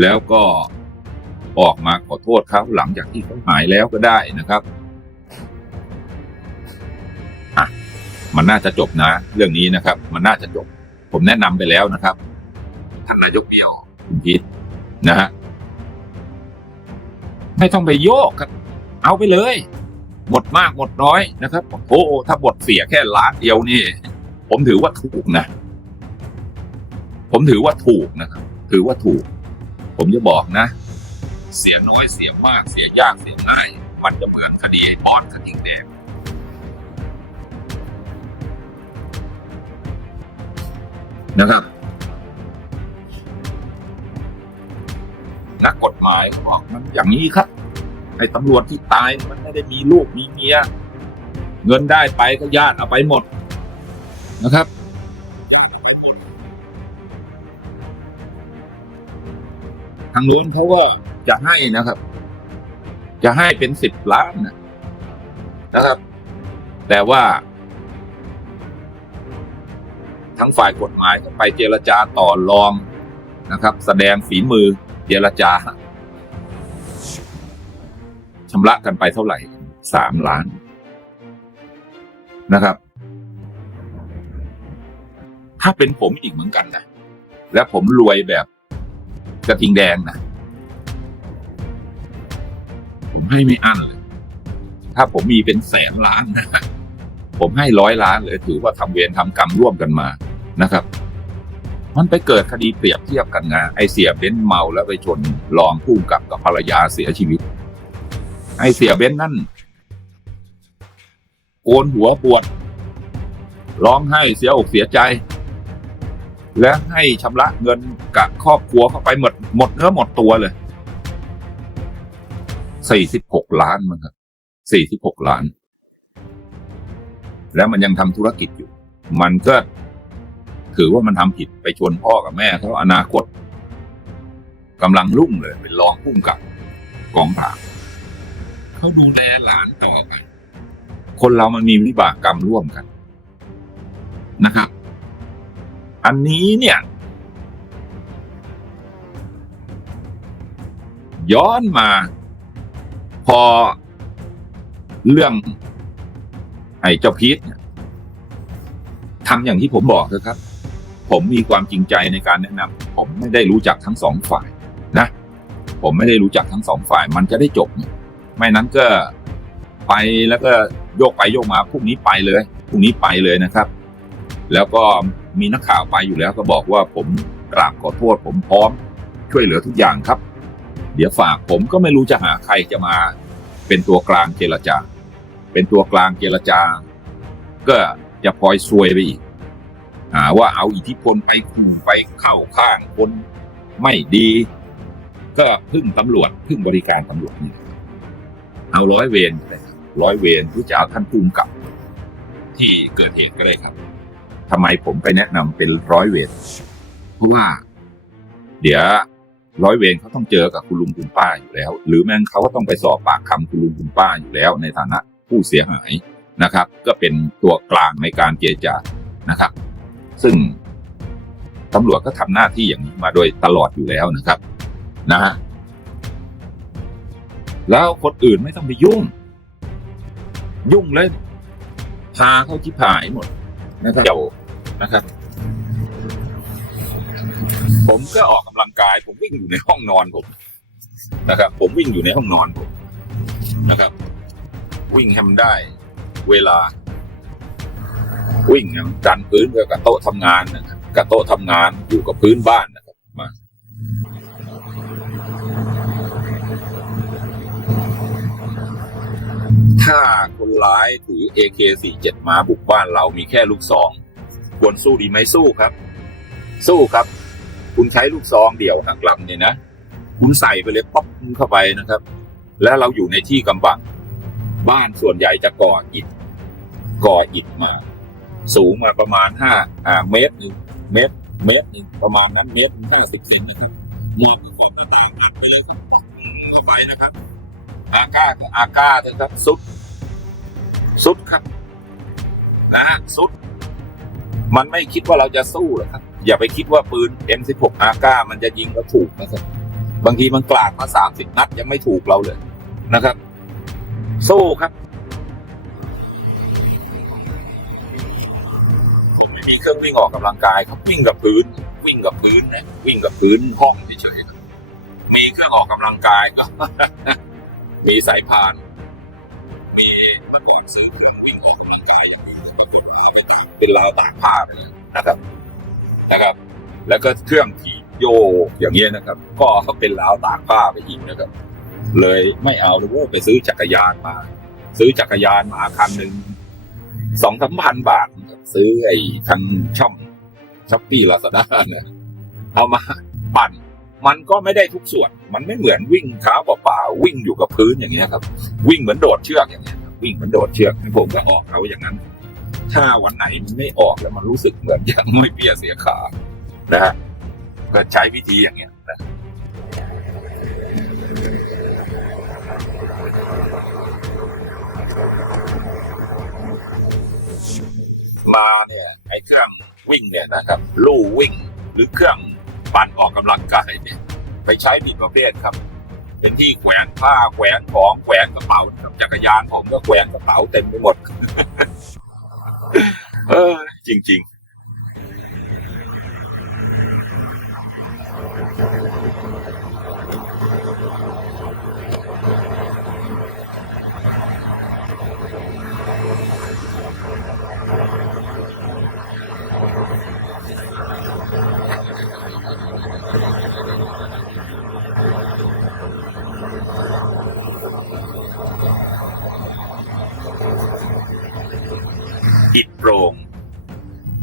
แล้วก็ออกมาขอโทษเขาหลังจากที่เขาหายแล้วก็ได้นะครับอะมันน่าจะจบนะ เรื่องนี้นะครับ มันน่าจะจบ ผมแนะนำไปแล้วนะครับท่านนายกเมียวคุณพีทนะฮะไม่ต้องไปโยกครับ เอาไปเลยหมดมากหมดน้อยนะครับโอ้ถ้าบทเสียแค่ล้านเดียวนี่ ผมถือว่าถูกนะ ผมถือว่าถูกนะครับ ถือว่าถูก ผมจะบอกนะ เสียน้อยเสียมากเสียยากเสียง่าย มันจะเหมือนคดีไอ้บอสคดีแดงนะครับ นักกฎหมายเขาบอกมันอย่างนี้ครับไอ้ตำรวจที่ตายมันไม่ได้มีลูกมีเมีย เงินได้ไปก็ญาติเอาไปหมดนะครับางนู้นเขาก็จะให้นะครับ จะให้เป็นสิบล้านนะครับ แต่ว่าทั้งฝ่ายกฎหมายก็ไปเจรจาต่อรองนะครับ แสดงฝีมือเจรจาชำระกันไปเท่าไหร่สามล้านนะครับ ถ้าเป็นผมอีกเหมือนกันนะและผมรวยแบบ กระทิงแดงนะผมให้ไม่อั้นเลยถ้าผมมีเป็นแสนล้านนะผมให้ร้อยล้านเลยถือว่าทำเวรทำกรรมร่วมกันมานะครับ มันไปเกิดคดีเปรียบเทียบกันไงไอเสียเบ้นเมาแล้วไปชนรองผู้กำกับกับภรรยาเสียชีวิต ไอเสียเบ้นนั่นโกนหัวปวด ร้องไห้เสียอกเสียใจ และให้ชำระเงินกับครอบครัวเข้าไปหมด หมดเนื้อหมดตัวเลยสี่สิบหกล้านมั้งครับสี่สิบหกล้าน แล้วมันยังทำธุรกิจอยู่ มันก็ถือว่ามันทำผิดไปชวนพ่อกับแม่เขาอนาคตกำลังรุ่งเลย เป็นรองพุ่มกับกองปราบเขาดูแลหลานต่อไปคนเรามันมีวิบากกรรมร่วมกันนะครับ อันนี้เนี่ย ย้อนมา พอเรื่อง ไอ้เจ้าพีททำอย่างที่ผมบอกเถอะครับ ผมมีความจริงใจในการแนะนำผมไม่ได้รู้จักทั้งสองฝ่ายนะ ผมไม่ได้รู้จักทั้งสองฝ่าย มันจะได้จบ ไม่นั้นก็ไปแล้วก็โยกไปโยกมาพรุ่งนี้ไปเลยพรุ่งนี้ไปเลยนะครับ แล้วก็มีนักข่าวไปอยู่แล้วก็บอกว่าผมกราบขอโทษผมพร้อมช่วยเหลือทุกอย่างครับ เดี๋ยวฝากผมก็ไม่รู้จะหาใครจะมา เป็นตัวกลางเจรจา เป็นตัวกลางเจรจา ก็จะพลอยซวยไปอีกหาว่าเอาอิทธิพลไปขู่ไปเข้าข้างคนไม่ดี ก็พึ่งตำรวจพึ่งบริการตำรวจนี่เอาร้อยเวรเลยร้อยเวรที่จะเอาท่านภูมิกับ ที่เกิดเหตุก็เลยครับทำไมผมไปแนะนำเป็นร้อยเวรเพราะว่า เดี๋ยว ร้อยเวรเขาต้องเจอกับคุณลุงคุณป้าอยู่แล้ว หรือแม้เขาก็ต้องไปสอบปากคำคุณลุงคุณป้าอยู่แล้ว ในฐานะผู้เสียหายนะครับ ก็เป็นตัวกลางในการเจรจานะครับ ซึ่งตำรวจก็ทำหน้าที่อย่างนี้มาโดยตลอดอยู่แล้วนะครับนะฮะแล้วคนอื่นไม่ต้องไปยุ่ง ยุ่งเลยพาเข้าที่ผายหมดนะครับเดี๋ยวนะครับ ผมก็ออกกำลังกาย ผมวิ่งอยู่ในห้องนอนผมนะครับ ผมวิ่งอยู่ในห้องนอนผมนะครับ วิ่งให้มันได้เวลา วิ่งให้มันดันพื้นกับโต๊ะทำงานนะครับกับโต๊ะทำงานอยู่กับพื้นบ้านนะครับมาถ้าคนร้ายถือ AK47 มาบุกบ้านเรามีแค่ลูกซองควรสู้ดีไหมสู้ครับ สู้ครับ คุณใช้ลูกซองเดี่ยวหักลำเนี่ยนะ คุณใส่ไปเลยป๊อปเข้าไปนะครับ แล้วเราอยู่ในที่กำบัง บ้านส่วนใหญ่จะก่ออิฐ ก่ออิฐมา สูงมาประมาณห้าอ่าเมตรหนึ่งเมตร เมตรหนึ่งประมาณนั้นเมตรห้าสิบเซนนะครับมองกับขอบหน้าต่างอัดไปเลยครับป๊อกเข้าไปนะครับ อาก้ากับอาก้านะครับสุด สุดครับนะฮะสุด มันไม่คิดว่าเราจะสู้หรอกครับ อย่าไปคิดว่าปืน M16 AK มันจะยิงแล้วถูกนะครับบางทีมันกลาดมาสามสิบนัดยังไม่ถูกเราเลยนะครับ สู้ครับ ผมม่มีเครื่องวิ่งออกกำลังกายครับวิ่งกับพื้น วิ่งกับพื้นนี่ยวิ่งกับพื้นห้องเฉยๆมีเครื่องออกกำลังกายก็มีสายพาน มีเมื่อก่อนซื้อเครื่องวิ่งออกกำลังกายอย่างนี้เป็นราวตากผ้าเลยนะครับ นะครับ แล้วก็เครื่องถีบโยกอย่างเงี้ยนะครับ ก็เป็นราวตากผ้าไปอีกนะครับ เลยไม่เอาเลยว่าไปซื้อจักรยานมา ซื้อจักรยานมาคันหนึ่งสองสามพันบาท ซื้อไอ้ทางช่องช้อปปี้ลาซาด้าเนี่ยเอามาปั่น มันก็ไม่ได้ทุกส่วน มันไม่เหมือนวิ่งเท้าเปล่าๆวิ่งอยู่กับพื้นอย่างเงี้ยครับ วิ่งเหมือนโดดเชือกอย่างเงี้ยวิ่งเหมือนโดดเชือกผมก็ออกเขาอย่างนั้น ถ้าวันไหนมันไม่ออกแล้วมันรู้สึกเหมือนยังไม่เปียเสียขานะฮะก็ใช้วิธีอย่างเงี้ยนะมาเนี่ยไอ้เครื่องวิ่งเนี่ยนะครับ ลู่วิ่งหรือเครื่องปั่นออกกำลังกายเนี่ย ไปใช้ผิดประเภทครับ เป็นที่แขวนผ้าแขวนของแขวนกระเป๋าจักรยานผมก็แขวนกระเป๋าเต็มไปหมด เออ จริง ๆ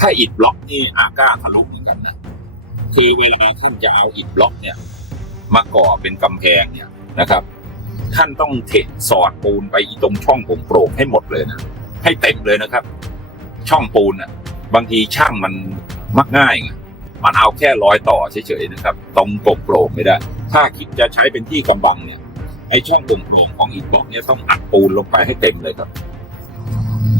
ถ้าอิดบล็อกนี่อาก้าทะลุเหมือนกันนะคือเวลาท่านจะเอาอิดบล็อกเนี่ย มาก่อเป็นกำแพงเนี่ยนะครับ ท่านต้องเทสอดปูนไปตรงช่องโปร่งให้หมดเลยนะให้เต็มเลยนะครับ ช่องปูนอะ บางทีช่างมันมักง่ายไงมันเอาแค่รอยต่อเฉยๆนะครับ ตรงโปร่งๆไม่ได้ ถ้าคิดจะใช้เป็นที่กำบังเนี่ยไอช่องโปร่งของอิฐบล็อกเนี่ยต้องอัดปูนลงไปให้เต็มเลยครับ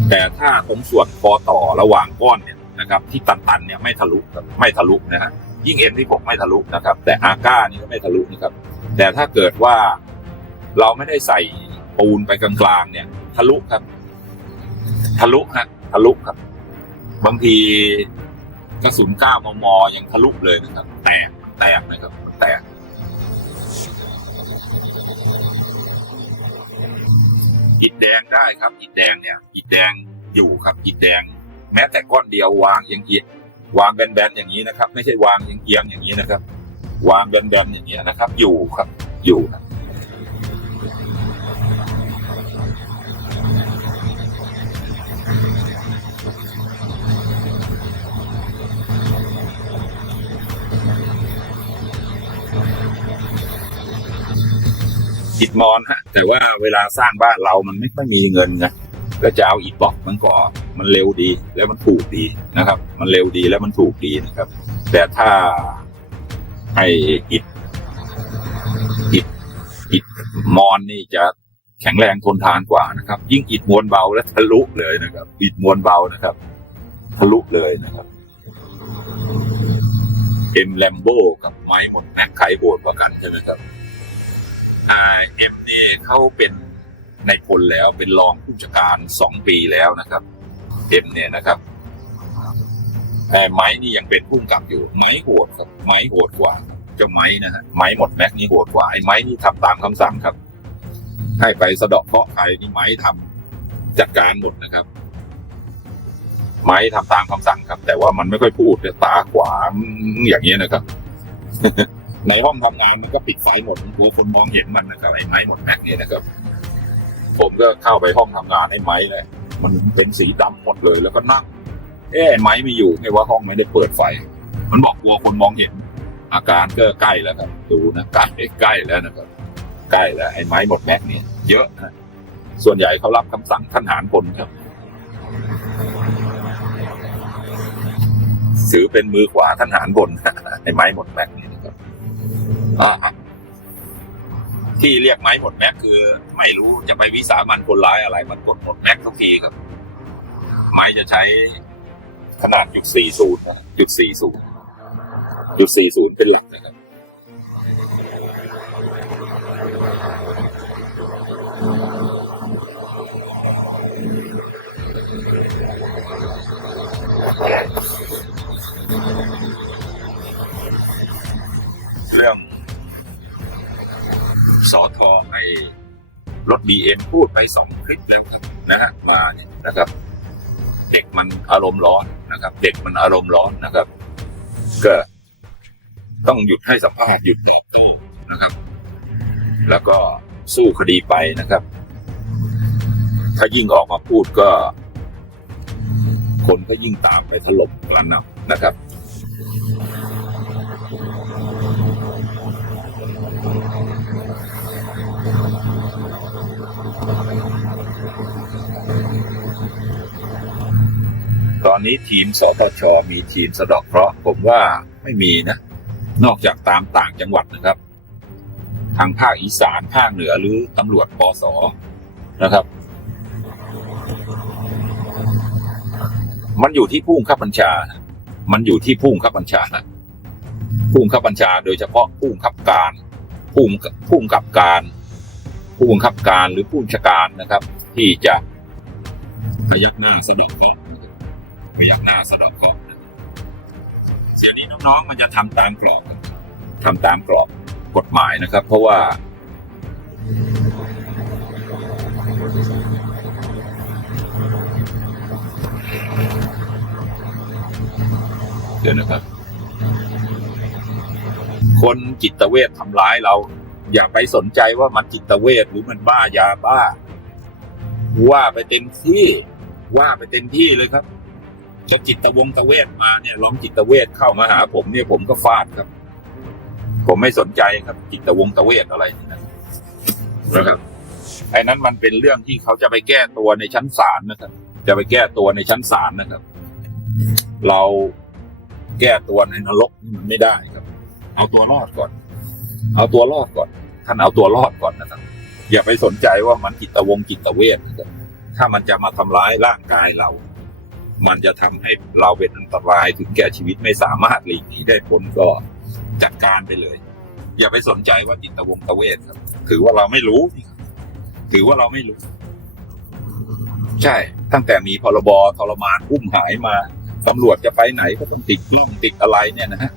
แต่ถ้าตรงส่วนคอต่อระหว่างก้อนเนี่ย นะครับที่ตันๆเนี่ยไม่ทะลุไม่ทะลุนะฮะยิ่งเอ็นที่ผมไม่ทะลุนะครับ แต่อาก้านี่ก็ไม่ทะลุนะครับ แต่ถ้าเกิดว่าเราไม่ได้ใส่ปูนไปกลางๆเนี่ย ทะลุครับ ทะลุฮะทะลุครับ บางทีกระสุนก้ามมยังทะลุเลยนะครับ แตกแตกนะครับแตกอิฐแดงได้ครับ อิฐแดงเนี่ย อิฐแดงอยู่ครับ อิฐแดง แม้แต่ก้อนเดียววางอย่างเอียงวางแบนๆอย่างนี้นะครับ ไม่ใช่วางอย่างเอียงอย่างนี้นะครับ วางแบนๆอย่างนี้นะครับ อยู่ครับอยู่ครับอิฐมอนฮะแต่ว่าเวลาสร้างบ้านเรามันไม่ค่อยมีเงินนะ ก็จะเอาอิฐบล็อกมันก็มันเร็วดีแล้วมันถูกดีนะครับ มันเร็วดีแล้วมันถูกดีนะครับ แต่ถ้าให้อิฐอิฐอิฐมอนนี่จะแข็งแรงทนทานกว่านะครับ ยิ่งอิฐมวลเบาและทะลุเลยนะครับ อิฐมวลเบานะครับ ทะลุเลยนะครับเอ็มแลมโบกับไมหมดแม็กไคโบดกว่ากันใช่ไหมครับเอ็มเนี่ยเขาเป็น ในพลแล้วเป็นรองผู้จัดการสองปีแล้วนะครับเอ็มเนี่ยนะครับ แต่ไม้นี่ยังเป็นผู้กำกับอยู่ ไม้โหดครับไม้โหดกว่าเจ้าไม้นะฮะไม้หมดแม็กนี่โหดกว่าไอ้ไม้นี่ทำตามคำสั่งครับ ให้ไปสะเดอกเคาะใครนี่ไม้ทำจัดการหมดนะครับ ไม้ทำตามคำสั่งครับ แต่ว่ามันไม่ค่อยพูดตาขวางอย่างนี้ยนะครับ ในห้องทำงานมันก็ปิดไฟหมดกลัวคนมองเห็นมันนะครับไอ้ไม้หมดแม็กนี่นะครับ ผมก็เข้าไปห้องทำงานไอ้ไม้เลยมันเป็นสีดำหมดเลยแล้วก็นั่งเอ๊ะไอ้ไม้ไม่อยู่ไงว่าห้องไม่ได้เปิดไฟ มันบอกกลัวคนมองเห็น อาการก็ใกล้แล้วครับดูนะใกล้ใกล้แล้วนะครับใกล้แล้วไอ้ไม้หมดแม็กนี่เยอะนะส่วนใหญ่เขารับคำสั่งท่านหารพลครับถือเป็นมือขวาท่านหารบนไอ้ไม้หมดแม็กนี่นะครับอ่า ที่เรียกไม้หมดแม็กคือ ไม่รู้จะไปวิสามันคนร้ายอะไร มันกดหมดแม็กทุกทีครับ ไม้จะใช้ขนาดจุดสี่ศูนย์จุดสี่ศูนย์จุดสี่ศูนย์เป็นหลักนะครับ รถบีเอ็มพูดไปสองคลิปแล้วครับนะฮะมาเนี่ยนะครับ เด็กมันอารมณ์ร้อนนะครับ เด็กมันอารมณ์ร้อนนะครับ ก็ต้องหยุดให้สัมภาษณ์หยุดตอบโต้นะครับ แล้วก็สู้คดีไปนะครับ ถ้ายิ่งออกมาพูดก็ คนก็ยิ่งตามไปถล่มกระหน่ำนะครับ อนนี้ทีมสปชมีทีมสะดอกเคราะห์ผมว่าไม่มีนะ นอกจากตามต่างจังหวัดนะครับ ทางภาคอีสานภาคเหนือหรือตำรวจปสนะครับ มันอยู่ที่ผู้บังคับบัญชา มันอยู่ที่ผู้บังคับบัญชานะผู้บังคับบัญชา โดยเฉพาะผู้บังคับการผู้บังคับผู้บังคับการ ผู้บังคับการหรือผู้ชการนะครับ ที่จะพยักหน้าสะดุด เคราะห์พยักหน้าสะดุดเคราะห์นะครับเสียนี้น้องๆมันจะทำตามกรอบครับทำตามกรอบกฎหมายนะครับ เพราะว่า เดี๋ยวนะครับ คนจิตเวททำร้ายเรา อย่าไปสนใจว่ามันจิตเวทหรือมันบ้ายาบ้า ว่าไปเต็มที่ ว่าไปเต็มที่เลยครับ จนจิตวงตะเวทมาเนี่ยลองจิตเวทเข้ามาหา ผมเนี่ยผมก็ฟาดครับ ผมไม่สนใจครับ จิตวงตะเวทอะไรนี่นะนะครับไอ้นั้นมันเป็นเรื่องที่เขาจะไปแก้ตัวในชั้นศาลนะครับ จะไปแก้ตัวในชั้นศาลนะครับ เราแก้ตัวในนรกมันไม่ได้ครับ เอาตัวรอดก่อน เอาตัวรอดก่อนท่านเอาตัวรอดก่อนนะครับ อย่าไปสนใจว่ามันจิตวงจิตเวทนะครับถ้ามันจะมาทำร้ายร่างกายเรา มันจะทำให้เราเป็นอันตรายถึงแก่ชีวิตไม่สามารถหลีกหนีได้พ้นก็จัดการไปเลย อย่าไปสนใจว่าจิตวงตะเวทครับ ถือว่าเราไม่รู้ ถือว่าเราไม่รู้ ใช่ ตั้งแต่มีพรบทรมานอุ้มหายมาตำรวจจะไปไหนก็ต้องติดกล้องติดอะไรเนี่ยนะฮะ